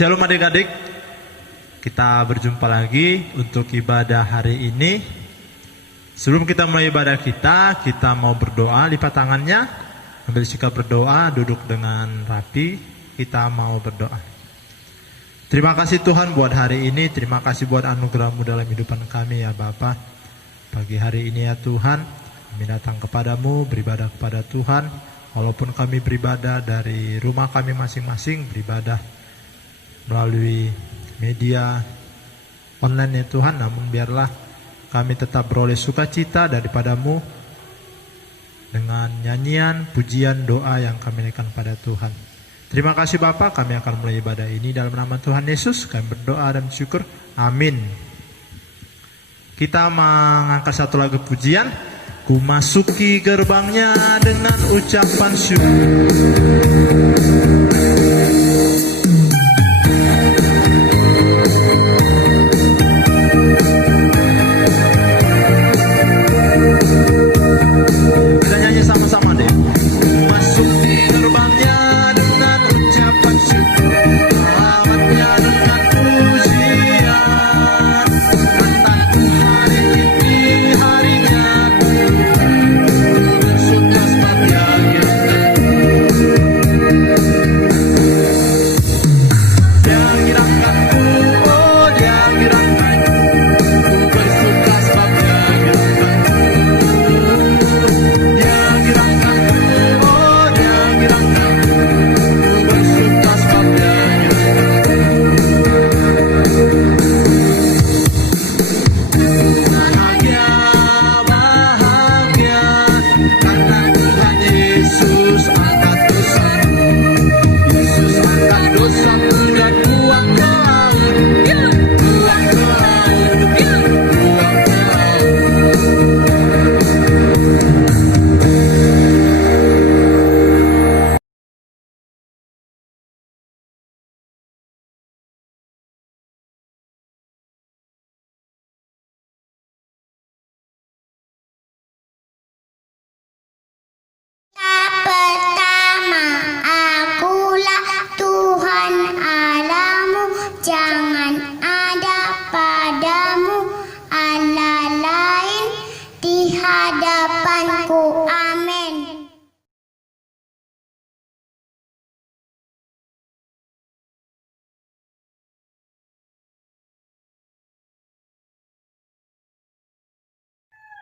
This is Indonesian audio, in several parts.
Shalom adik-adik, kita berjumpa lagi untuk ibadah hari ini. Sebelum kita mulai ibadah kita mau berdoa. Lipat tangannya, ambil sikap berdoa, duduk dengan rapi. Kita mau berdoa. Terima kasih Tuhan buat hari ini, terima kasih buat anugerah-Mu dalam kehidupan kami ya Bapa. Pagi hari ini ya Tuhan, kami datang kepadamu, beribadah kepada Tuhan. Walaupun kami beribadah dari rumah kami masing-masing, beribadah melalui media online ya Tuhan, namun biarlah kami tetap beroleh sukacita daripadamu dengan nyanyian, pujian, doa yang kami naikkan pada Tuhan. Terima kasih Bapa, kami akan mulai ibadah ini dalam nama Tuhan Yesus. Kami berdoa dan bersyukur, amin. Kita mengangkat satu lagu pujian, ku masuki gerbangnya dengan ucapan syukur.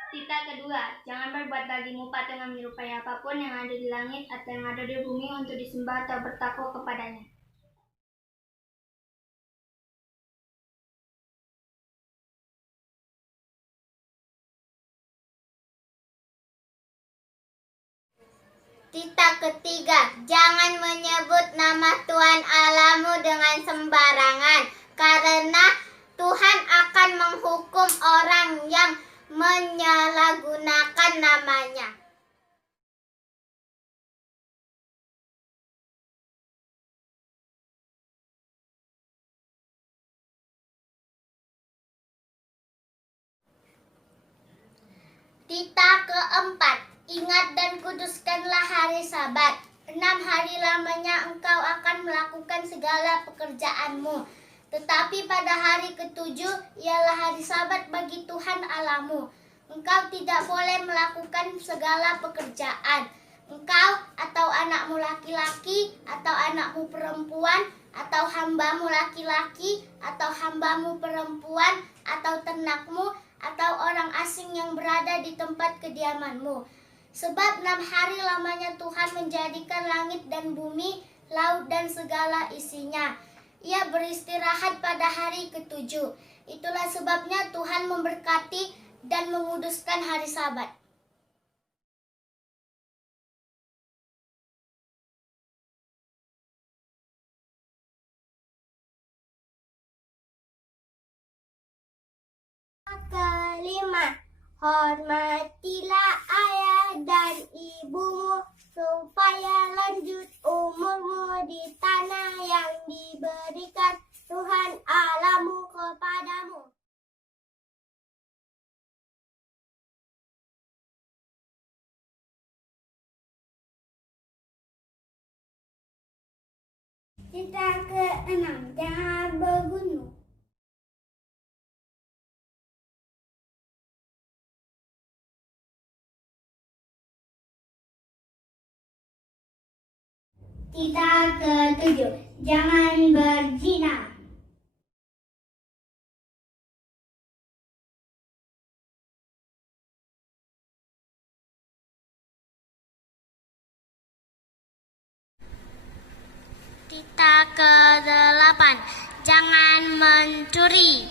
Tita kedua, jangan berbuat bagimu patung yang menyerupai apapun yang ada di langit atau yang ada di bumi untuk disembah atau bertakwa kepadanya. Tita ketiga, jangan menyebut nama Tuhan Allahmu dengan sembarangan, karena Tuhan akan menghukum orang yang menyalahgunakan namanya. Tita keempat, ingat dan kuduskanlah hari Sabat. 6 hari lamanya engkau akan melakukan segala pekerjaanmu. Tetapi pada hari ketujuh ialah hari Sabat bagi Tuhan Allahmu. Engkau tidak boleh melakukan segala pekerjaan. Engkau atau anakmu laki-laki atau anakmu perempuan atau hambamu laki-laki atau hambamu perempuan atau ternakmu atau orang asing yang berada di tempat kediamanmu. Sebab 6 hari lamanya Tuhan menjadikan langit dan bumi, laut dan segala isinya. Ia beristirahat pada hari ketujuh. Itulah sebabnya Tuhan memberkati dan menguduskan hari Sabat. Kelima, hormatilah ayah dan ibumu supaya lanjut umurmu di tanah yang diberikan Tuhan Allahmu kepadamu. Cita ke-6, jangan bergunung. Cita ke-7, jangan berzina. Cita ke-8, jangan mencuri.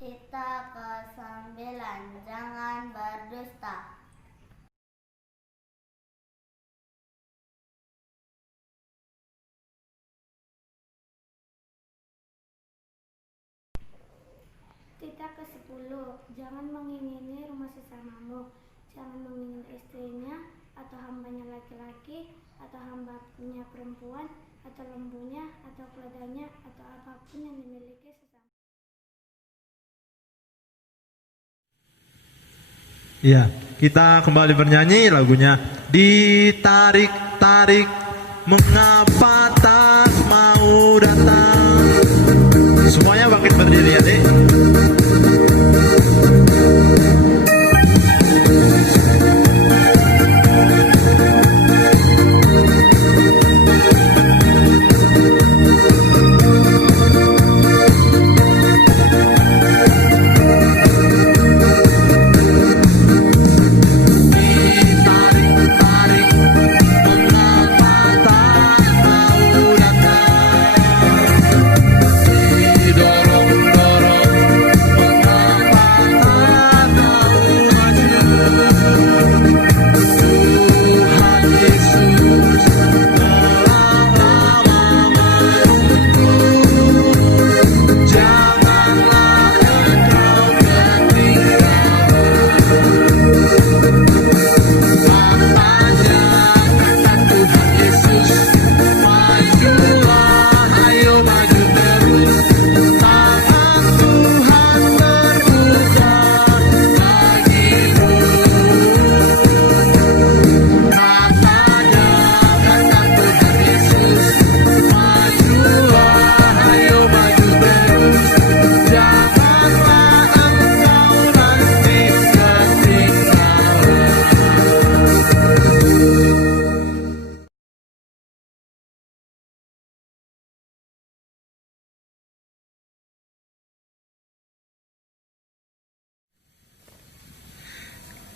Cita ke-9, jangan berdusta. Cita ke-10, jangan mengingini rumah sesamamu. Jangan mengingini istrinya, atau hambanya laki-laki, atau hambanya perempuan, atau lembunya, atau keledainya, atau apapun yang dimiliki sesama. Ya, kita kembali bernyanyi lagunya Ditarik-tarik, mengapa tak mau datang. Semuanya bangkit berdiri ya, Dek.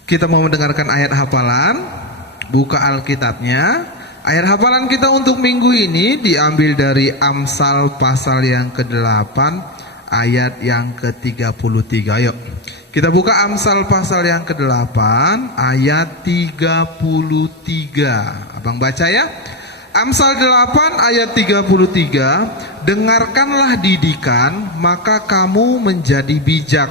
Kita mau mendengarkan ayat hafalan. Buka Alkitabnya. Ayat hafalan kita untuk minggu ini diambil dari Amsal pasal yang ke-8 ayat yang ke-33. Ayo kita buka Amsal pasal yang ke-8 ayat 33. Abang baca ya. Amsal 8 ayat 33. Dengarkanlah didikan, maka kamu menjadi bijak,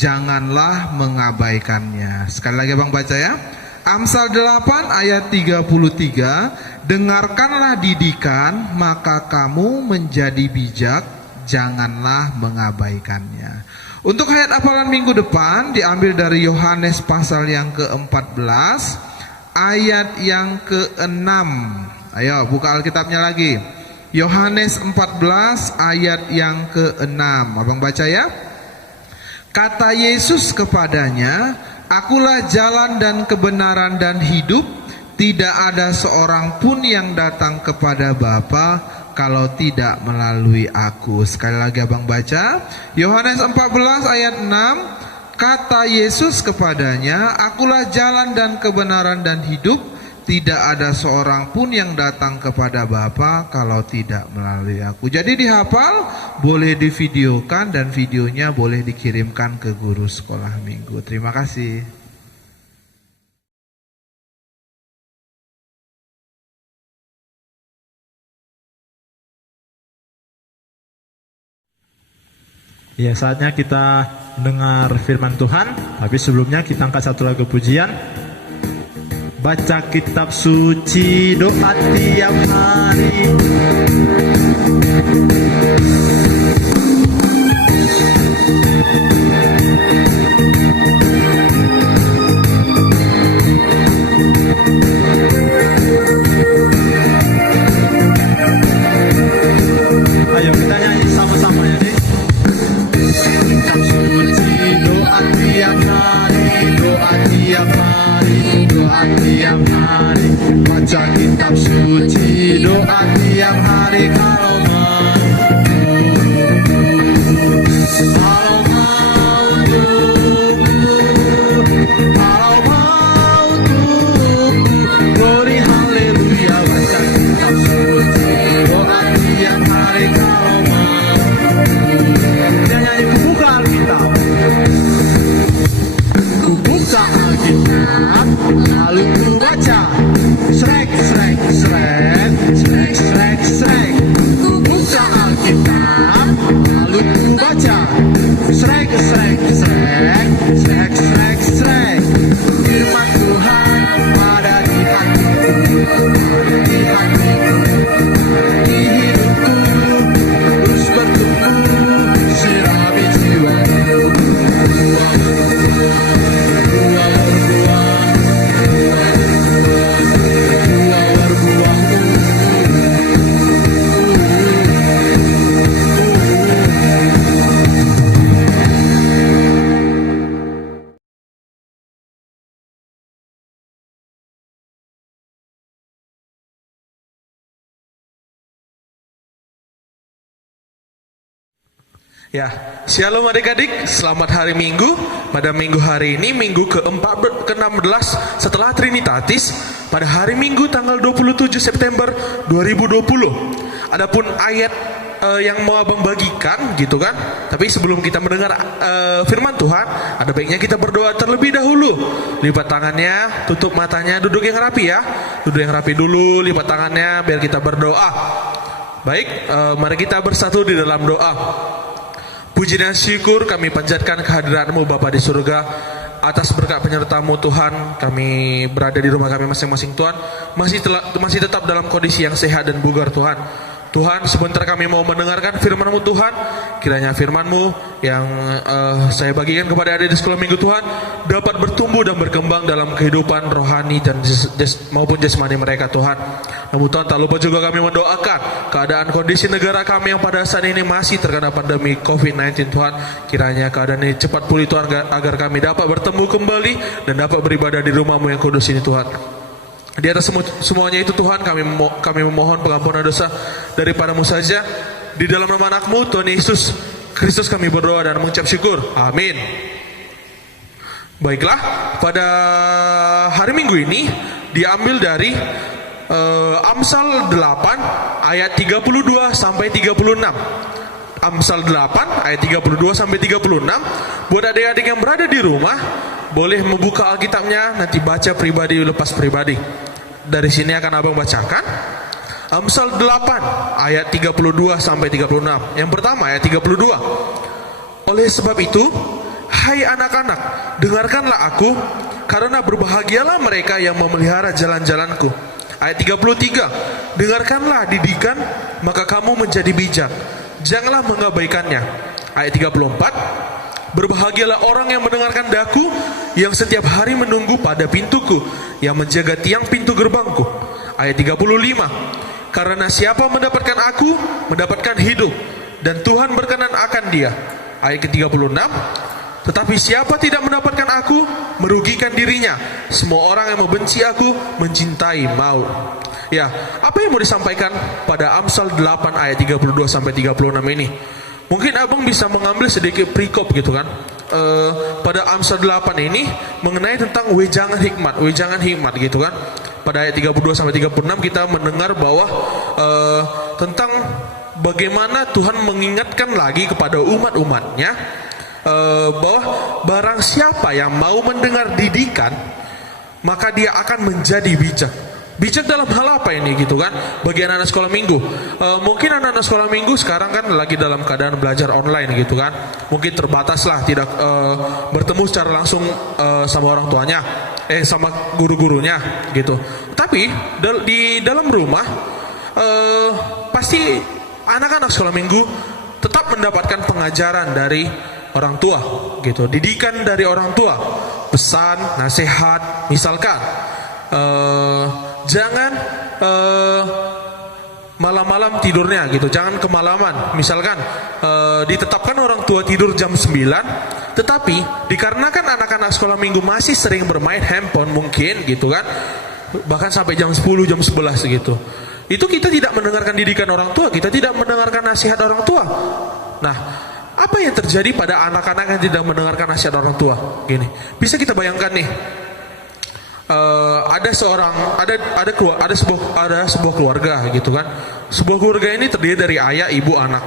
janganlah mengabaikannya. Sekali lagi abang baca ya. Amsal 8 ayat 33. Dengarkanlah didikan, maka kamu menjadi bijak, janganlah mengabaikannya. Untuk ayat hafalan minggu depan diambil dari Yohanes pasal yang ke-14 ayat yang ke-6. Ayo buka Alkitabnya lagi. Yohanes 14 ayat yang ke-6. Abang baca ya. Kata Yesus kepadanya, "Akulah jalan dan kebenaran dan hidup. Tidak ada seorang pun yang datang kepada Bapa kalau tidak melalui aku." Sekali lagi abang baca. Yohanes 14 ayat 6. Kata Yesus kepadanya, "Akulah jalan dan kebenaran dan hidup. Tidak ada seorang pun yang datang kepada Bapa kalau tidak melalui aku." Jadi dihafal, boleh divideokan, dan videonya boleh dikirimkan ke guru sekolah minggu. Terima kasih. Ya, saatnya kita dengar firman Tuhan. Tapi sebelumnya kita angkat satu lagu pujian. Baca kitab suci, doa tiap hari. kitab suci, doa tiap hari kalau glory haleluya, baca kitab suci, doa tiap hari kalau nyanyi buka Alkitab, ku buka Alkitab, lalu ku baca, srek srek srek srek srek srek, ku buka Alkitab, lalu ku baca, srek srek srek srek srek srek, firman Tuhan ada di hatiku, di hatiku, di hidupku, terus bertumbuh, sirami jiwaku, Ya, shalom adik-adik, selamat hari Minggu. Pada minggu hari ini, minggu ke-16 setelah Trinitatis, pada hari Minggu tanggal 27 September 2020. Adapun ayat yang mau abang bagikan gitu kan. Tapi sebelum kita mendengar firman Tuhan, ada baiknya kita berdoa terlebih dahulu. Lipat tangannya, tutup matanya, duduk yang rapi ya. Duduk yang rapi dulu, lipat tangannya biar kita berdoa. Baik, mari kita bersatu di dalam doa. Puji dan syukur kami panjatkan kehadirat-Mu Bapa di surga, atas berkat penyerta-Mu Tuhan. Kami berada di rumah kami masing-masing Tuhan, masih tetap dalam kondisi yang sehat dan bugar Tuhan. Tuhan, sebentar kami mau mendengarkan firman-Mu Tuhan. Kiranya firman-Mu yang saya bagikan kepada adik di sekolah minggu Tuhan dapat bertumbuh dan berkembang dalam kehidupan rohani dan maupun jasmani mereka Tuhan. Namun Tuhan, tak lupa juga kami mendoakan keadaan kondisi negara kami yang pada saat ini masih terkena pandemi COVID-19 Tuhan. Kiranya keadaan ini cepat pulih Tuhan, agar kami dapat bertemu kembali dan dapat beribadah di rumah-Mu yang kudus ini Tuhan. Di atas semuanya itu Tuhan, kami memohon pengampunan dosa daripada-Mu saja. Di dalam nama anak-Mu Tuhan Yesus Kristus kami berdoa dan mengucap syukur. Amin. Baiklah, pada hari Minggu ini diambil dari Amsal 8 ayat 32 sampai 36. Amsal 8 ayat 32 sampai 36. Buat adik-adik yang berada di rumah, boleh membuka Alkitabnya, nanti baca pribadi lepas pribadi. Dari sini akan abang bacakan Amsal 8 ayat 32 sampai 36. Yang pertama ayat 32. Oleh sebab itu, hai anak-anak, dengarkanlah aku, karena berbahagialah mereka yang memelihara jalan-jalanku. Ayat 33. Dengarkanlah didikan, maka kamu menjadi bijak, janganlah mengabaikannya. Ayat 34. Berbahagialah orang yang mendengarkan daku, yang setiap hari menunggu pada pintuku, yang menjaga tiang pintu gerbangku. Ayat 35. Karena siapa mendapatkan aku, mendapatkan hidup, dan Tuhan berkenan akan dia. Ayat ke-36. Tetapi siapa tidak mendapatkan aku, merugikan dirinya. Semua orang yang membenci aku, mencintai maut. Ya, apa yang mau disampaikan pada Amsal 8 ayat 32 sampai 36 ini? Mungkin abang bisa mengambil sedikit perikop gitu kan. Pada Amsal 8 ini mengenai tentang wejangan hikmat gitu kan. Pada ayat 32 sampai 36 kita mendengar bahwa tentang bagaimana Tuhan mengingatkan lagi kepada umat-umatnya bahwa barang siapa yang mau mendengar didikan, maka dia akan menjadi bijak. Bijak dalam hal apa ini gitu kan? Bagi anak-anak sekolah minggu, mungkin anak-anak sekolah minggu sekarang kan lagi dalam keadaan belajar online gitu kan. Mungkin terbatas lah, tidak bertemu secara langsung sama orang tuanya, sama guru-gurunya gitu. Tapi di dalam rumah pasti anak-anak sekolah minggu tetap mendapatkan pengajaran dari orang tua gitu, didikan dari orang tua, pesan, nasihat, misalkan jangan malam-malam tidurnya gitu, jangan kemalaman. Misalkan ditetapkan orang tua tidur jam 9, tetapi dikarenakan anak-anak sekolah minggu masih sering bermain handphone mungkin gitu kan, bahkan sampai jam 10, jam 11 gitu. Itu kita tidak mendengarkan didikan orang tua, kita tidak mendengarkan nasihat orang tua. Nah, apa yang terjadi pada anak-anak yang tidak mendengarkan nasihat orang tua? Gini, bisa kita bayangkan nih, ada sebuah keluarga gitu kan. Sebuah keluarga ini terdiri dari ayah, ibu, anak.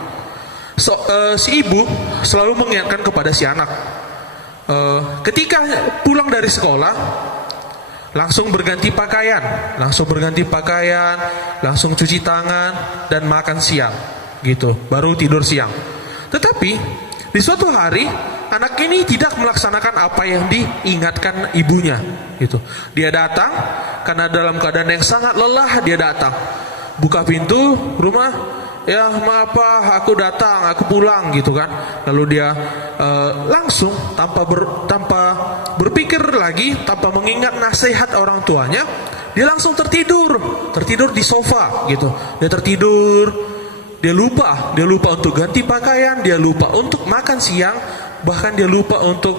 Si ibu selalu mengingatkan kepada si anak, ketika pulang dari sekolah langsung berganti pakaian, langsung cuci tangan dan makan siang, gitu, baru tidur siang. Tetapi di suatu hari anak ini tidak melaksanakan apa yang diingatkan ibunya, gitu. Dia datang karena dalam keadaan yang sangat lelah, dia datang, buka pintu rumah, ya maaf Pak, aku datang, aku pulang, gitu kan. Lalu dia langsung tanpa berpikir lagi, tanpa mengingat nasihat orang tuanya, dia langsung tertidur di sofa, gitu. Dia tertidur, dia lupa untuk ganti pakaian, dia lupa untuk makan siang, bahkan dia lupa untuk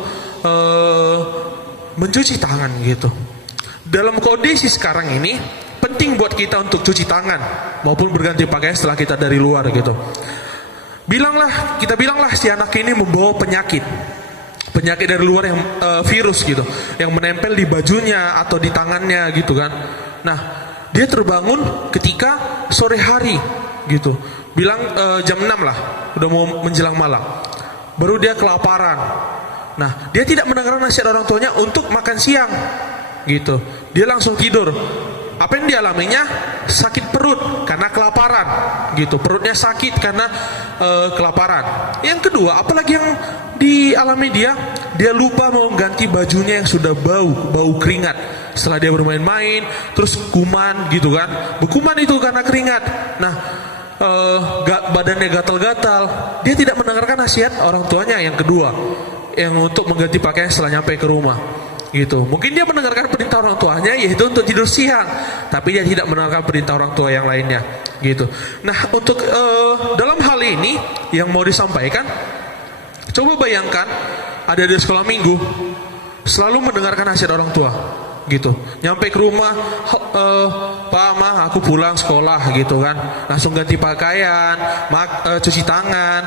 mencuci tangan, gitu. Dalam kondisi sekarang ini penting buat kita untuk cuci tangan maupun berganti pakaian setelah kita dari luar, gitu. Kita bilanglah si anak ini membawa penyakit dari luar yang virus, gitu, yang menempel di bajunya atau di tangannya, gitu kan. Nah, dia terbangun ketika sore hari, gitu. Bilang jam 6 lah, udah mau menjelang malam. Baru dia kelaparan. Nah, dia tidak mendengar nasihat orang tuanya untuk makan siang, gitu. Dia langsung tidur. Apa yang dialaminya? Sakit perut karena kelaparan, gitu. Perutnya sakit karena kelaparan. Yang kedua, apalagi yang dialami dia? Dia lupa mau ganti bajunya yang sudah bau keringat. Setelah dia bermain-main, terus kuman, gitu kan. Berkuman itu karena keringat. Nah, badannya gatal-gatal. Dia tidak mendengarkan nasihat orang tuanya yang kedua, yang untuk mengganti pakaian setelah nyampe ke rumah, gitu. Mungkin dia mendengarkan perintah orang tuanya, yaitu untuk tidur siang, tapi dia tidak mendengarkan perintah orang tua yang lainnya, gitu. Nah, untuk dalam hal ini yang mau disampaikan, coba bayangkan ada di sekolah minggu selalu mendengarkan nasihat orang tua, gitu. Nyampe ke rumah, Pak, Ma, aku pulang sekolah, gitu kan. Langsung ganti pakaian, cuci tangan,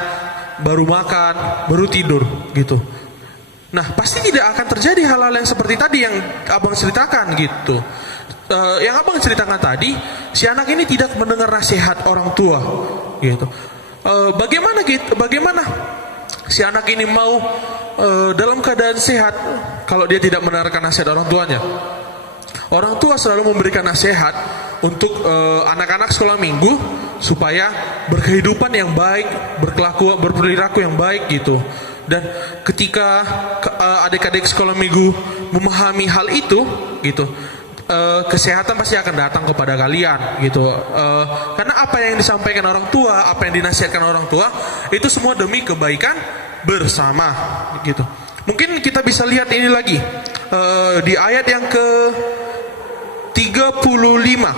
baru makan, baru tidur, gitu. Nah, pasti tidak akan terjadi hal-hal yang seperti tadi yang abang ceritakan, gitu. Yang abang ceritakan tadi, si anak ini tidak mendengar nasihat orang tua, gitu. Bagaimana si anak ini mau dalam keadaan sehat kalau dia tidak mendengarkan nasihat orang tuanya? Orang tua selalu memberikan nasihat untuk anak-anak sekolah minggu supaya berkehidupan yang baik, berperilaku yang baik, gitu. Dan ketika adik-adik sekolah minggu memahami hal itu, gitu, kesehatan pasti akan datang kepada kalian, gitu. Karena apa yang disampaikan orang tua, apa yang dinasihatkan orang tua, itu semua demi kebaikan bersama, gitu. Mungkin kita bisa lihat ini lagi di ayat yang ke 35.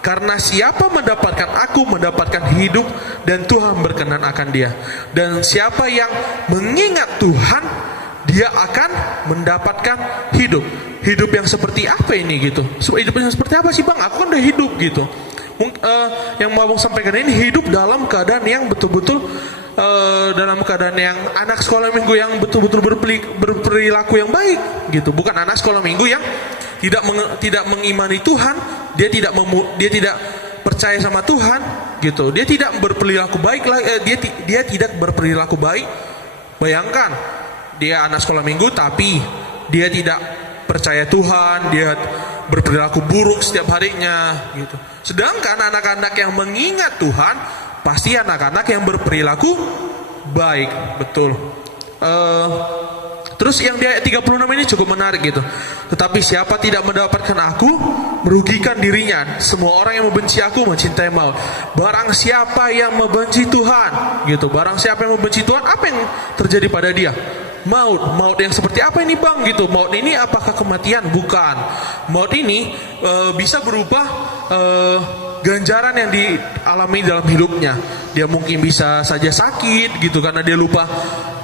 Karena siapa mendapatkan aku mendapatkan hidup, dan Tuhan berkenan akan dia. Dan siapa yang mengingat Tuhan, dia akan mendapatkan hidup. Hidup yang seperti apa ini, gitu? Hidup yang seperti apa sih bang? Aku kan udah hidup, gitu. Yang mau abang sampaikan ini hidup dalam keadaan yang betul-betul dalam keadaan yang anak sekolah minggu yang betul-betul berperilaku yang baik, gitu. Bukan anak sekolah minggu yang tidak mengimani Tuhan, dia tidak percaya sama Tuhan, gitu. Dia tidak berperilaku baik, dia tidak berperilaku baik. Bayangkan, dia anak sekolah minggu tapi dia tidak percaya Tuhan, dia berperilaku buruk setiap harinya, gitu. Sedangkan anak-anak yang mengingat Tuhan pasti anak-anak yang berperilaku baik, betul. Terus yang di ayat 36 ini cukup menarik, gitu. Tetapi siapa tidak mendapatkan aku, merugikan dirinya. Semua orang yang membenci aku mencintai maut. Barang siapa yang membenci Tuhan, gitu. Barang siapa yang membenci Tuhan, apa yang terjadi pada dia? Maut. Maut yang seperti apa ini bang, gitu? Maut ini apakah kematian? Bukan. Maut ini bisa berupa ganjaran yang dialami dalam hidupnya. Dia mungkin bisa saja sakit, gitu, karena dia lupa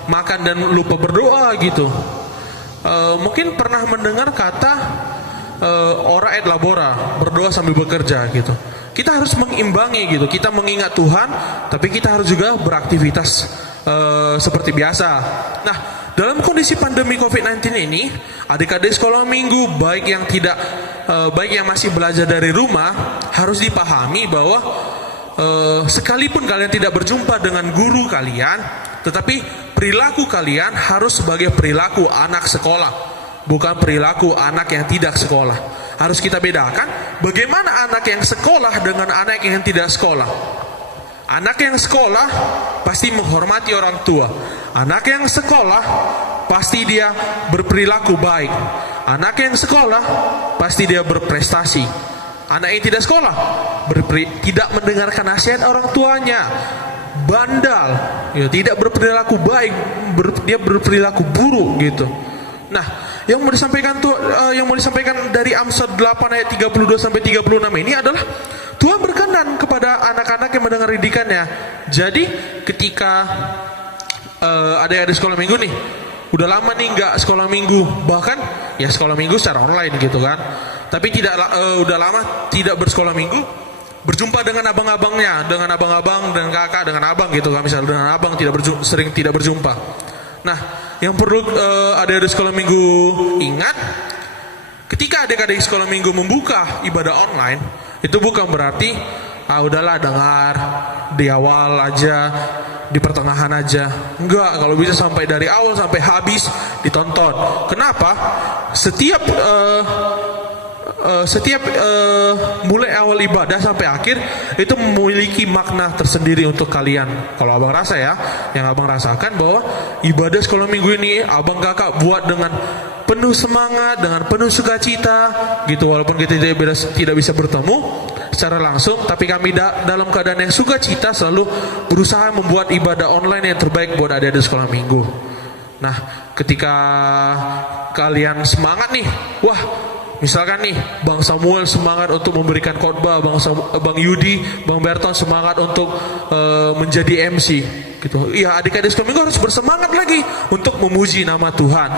makan dan lupa berdoa, gitu. Mungkin pernah mendengar kata ora et labora, berdoa sambil bekerja gitu. Kita harus mengimbangi gitu. Kita mengingat Tuhan, tapi kita harus juga beraktivitas seperti biasa. Nah, dalam kondisi pandemi COVID-19 ini, adik-adik sekolah minggu baik yang masih belajar dari rumah harus dipahami bahwa sekalipun kalian tidak berjumpa dengan guru kalian, tetapi perilaku kalian harus sebagai perilaku anak sekolah, bukan perilaku anak yang tidak sekolah. Harus kita bedakan bagaimana anak yang sekolah dengan anak yang tidak sekolah. Anak yang sekolah pasti menghormati orang tua. Anak yang sekolah pasti dia berperilaku baik. Anak yang sekolah pasti dia berprestasi. Anak yang tidak sekolah tidak mendengarkan nasihat orang tuanya, bandal, ya, tidak berperilaku baik, dia berperilaku buruk gitu. Nah, yang mau disampaikan dari Amsal 8 ayat 32 sampai 36 ini adalah Tuhan berkenan kepada anak-anak yang mendengar didikannya. Jadi ketika adik-adik sekolah minggu nih udah lama nih nggak sekolah minggu, bahkan ya sekolah minggu secara online gitu kan, tapi udah lama tidak bersekolah minggu, berjumpa dengan abang-abangnya, dengan abang-abang dan kakak dengan abang gitu kan, misalnya dengan abang sering tidak berjumpa. Nah, yang perlu adik-adik sekolah minggu ingat, ketika adik-adik sekolah minggu membuka ibadah online, itu bukan berarti udahlah dengar di awal aja, di pertengahan aja. Enggak, kalau bisa sampai dari awal sampai habis ditonton. Kenapa? Setiap mulai awal ibadah sampai akhir itu memiliki makna tersendiri untuk kalian. Kalau abang rasa ya, yang abang rasakan bahwa ibadah sekolah minggu ini abang kakak buat dengan penuh semangat, dengan penuh sukacita gitu, walaupun kita tidak bisa bertemu secara langsung, tapi kami dalam keadaan yang sukacita selalu berusaha membuat ibadah online yang terbaik buat adik-adik sekolah minggu. Nah, ketika kalian semangat nih, wah, misalkan nih Bang Samuel semangat untuk memberikan khotbah, Bang Yudi, Bang Berton semangat untuk menjadi MC gitu. Iya, adik-adik sekolah minggu harus bersemangat lagi untuk memuji nama Tuhan,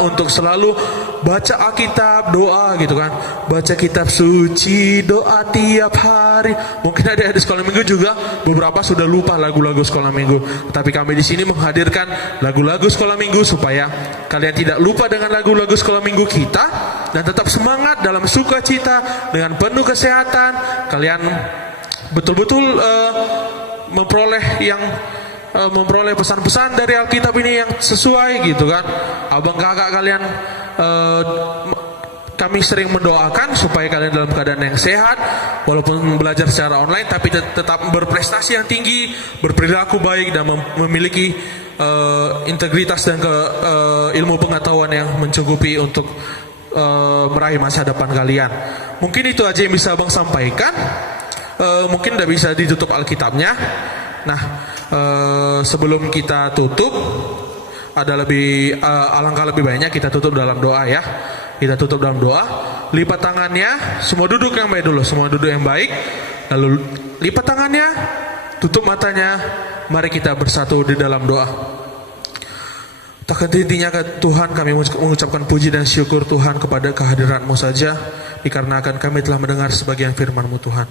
untuk selalu baca Alkitab, doa gitu kan, baca kitab suci, doa tiap hari. Mungkin adik-adik sekolah minggu juga beberapa sudah lupa lagu-lagu sekolah minggu, tapi kami di sini menghadirkan lagu-lagu sekolah minggu supaya kalian tidak lupa dengan lagu-lagu sekolah minggu kita dan tetap semangat dalam sukacita dengan penuh kesehatan. Kalian betul-betul memperoleh pesan-pesan dari Alkitab ini yang sesuai gitu kan. Abang kakak kalian, kami sering mendoakan supaya kalian dalam keadaan yang sehat, walaupun belajar secara online, tapi tetap berprestasi yang tinggi, berperilaku baik dan memiliki integritas dan ilmu pengetahuan yang mencukupi untuk meraih masa depan kalian. Mungkin itu aja yang bisa abang sampaikan. Mungkin tidak bisa ditutup Alkitabnya. Nah, sebelum kita tutup, alangkah lebih baiknya kita tutup dalam doa ya. Kita tutup dalam doa. Lipat tangannya, semua duduk yang baik dulu, semua duduk yang baik. Lalu lipat tangannya, tutup matanya. Mari kita bersatu di dalam doa. Tak henti-hentinya Tuhan, kami mengucapkan puji dan syukur Tuhan kepada kehadiran-Mu saja, dikarenakan kami telah mendengar sebagian firman-Mu Tuhan.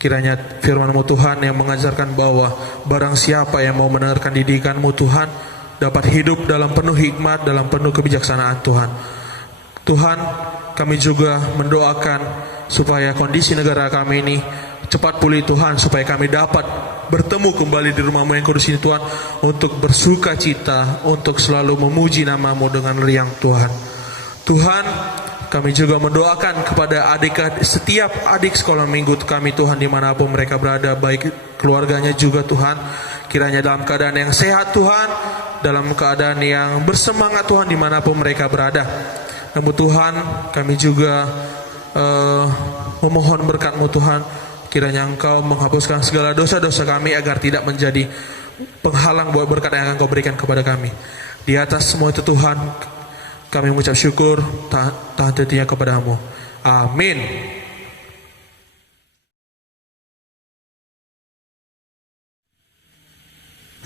Kiranya firman-Mu Tuhan yang mengajarkan bahwa barang siapa yang mau mendengarkan didikan-Mu Tuhan dapat hidup dalam penuh hikmat, dalam penuh kebijaksanaan Tuhan. Tuhan, kami juga mendoakan supaya kondisi negara kami ini cepat pulih Tuhan, supaya kami dapat bertemu kembali di rumah-Mu yang kudus ini Tuhan, untuk bersuka cita, untuk selalu memuji nama-Mu dengan riang Tuhan. Tuhan, kami juga mendoakan kepada setiap adik sekolah minggu kami Tuhan, dimanapun mereka berada, baik keluarganya juga Tuhan, kiranya dalam keadaan yang sehat Tuhan, dalam keadaan yang bersemangat Tuhan, dimanapun mereka berada. Namun Tuhan, kami juga memohon berkat-Mu Tuhan, kiranya Engkau menghapuskan segala dosa-dosa kami agar tidak menjadi penghalang buat berkat yang akan Kau berikan kepada kami. Di atas semua itu Tuhan, kami mengucap syukur tak henti-hentinya kepada-Mu. Amin.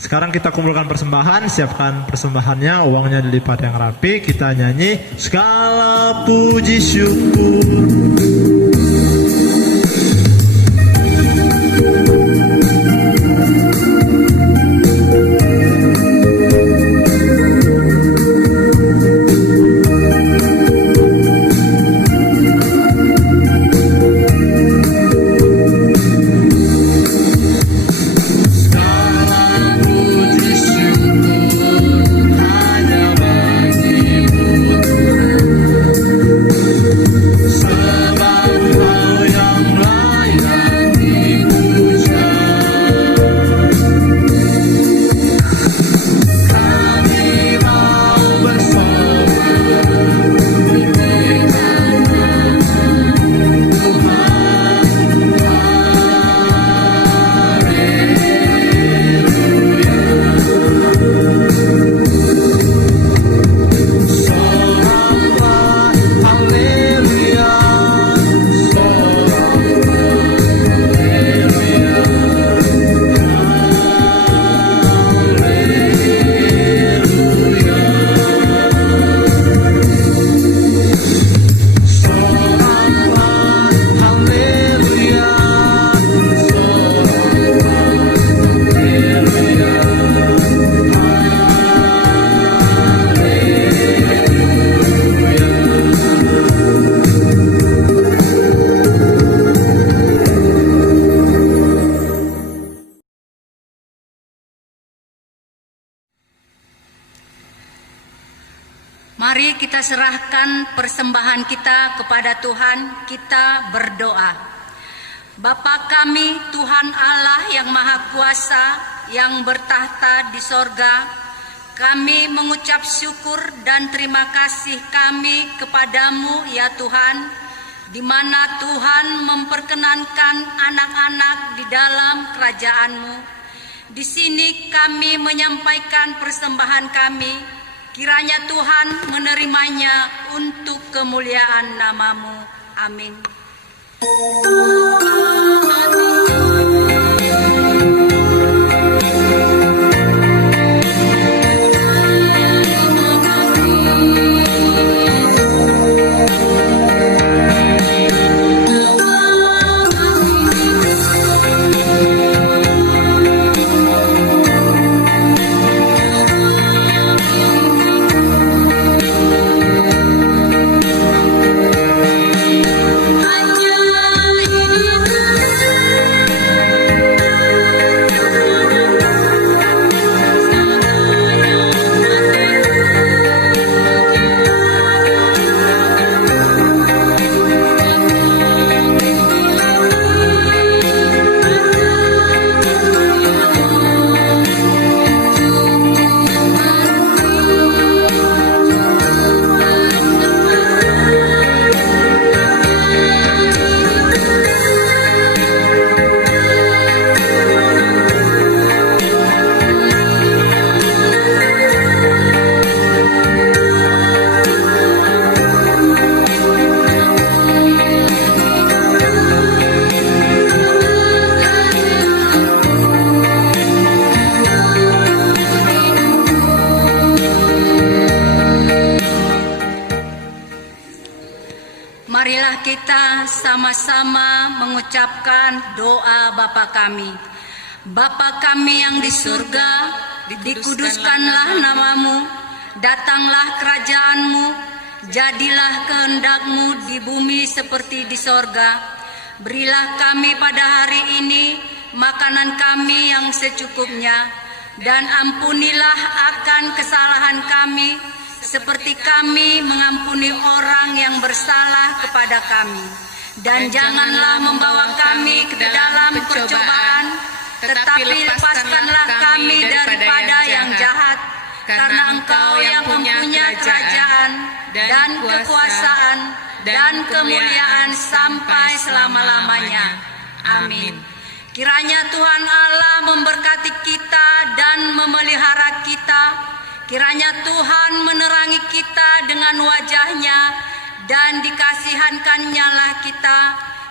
Sekarang kita kumpulkan persembahan, siapkan persembahannya, uangnya dilipat yang rapi, kita nyanyi segala puji syukur. Mari kita serahkan persembahan kita kepada Tuhan, kita berdoa. Bapa kami, Tuhan Allah yang Maha Kuasa, yang bertahta di sorga, kami mengucap syukur dan terima kasih kami kepadamu ya Tuhan, di mana Tuhan memperkenankan anak-anak di dalam kerajaan-Mu. Di sini kami menyampaikan persembahan kami, kiranya Tuhan menerimanya untuk kemuliaan nama-Mu. Amin. Marilah kita sama-sama mengucapkan doa Bapa kami. Bapa kami yang di surga, dikuduskanlah namamu, datanglah kerajaan-Mu, jadilah kehendak-Mu di bumi seperti di sorga. Berilah kami pada hari ini makanan kami yang secukupnya, dan ampunilah akan kesalahan kami, seperti kami mengampuni orang yang bersalah kepada kami. Dan janganlah membawa kami ke dalam percobaan, tetapi lepaskanlah kami daripada yang jahat, karena Engkau yang mempunyai kerajaan dan kekuasaan dan kemuliaan sampai selama-lamanya. Amin. Kiranya Tuhan Allah memberkati kita dan memelihara kita. Kiranya Tuhan menerangi kita dengan wajah-Nya dan dikasihankan-Nya lah kita.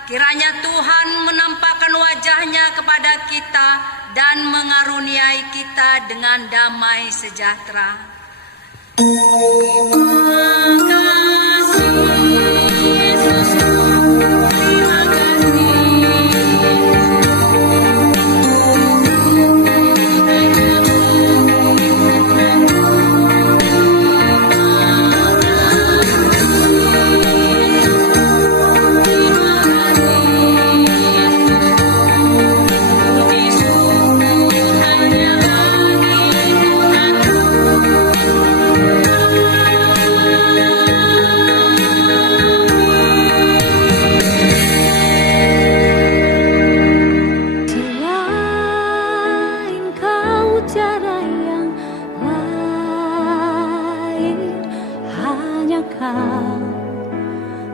kiranya Tuhan menampakkan wajahnya kepada kita dan mengaruniai kita dengan damai sejahtera.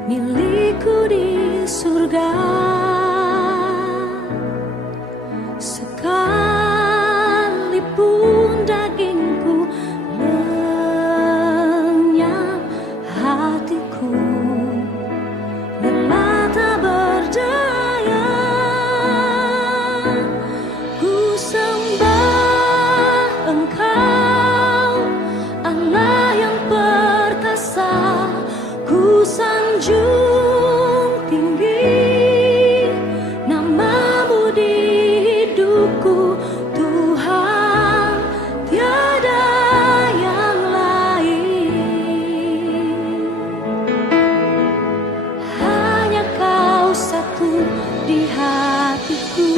Milikku di surga, sekalipun dagingku lenyap, hatiku lelah tak berdaya. Ku sembah Engkau, Allah yang perkasa. Ku sanjung tinggi namamu di hidupku, Tuhan, tiada yang lain. Hanya Kau satu di hatiku.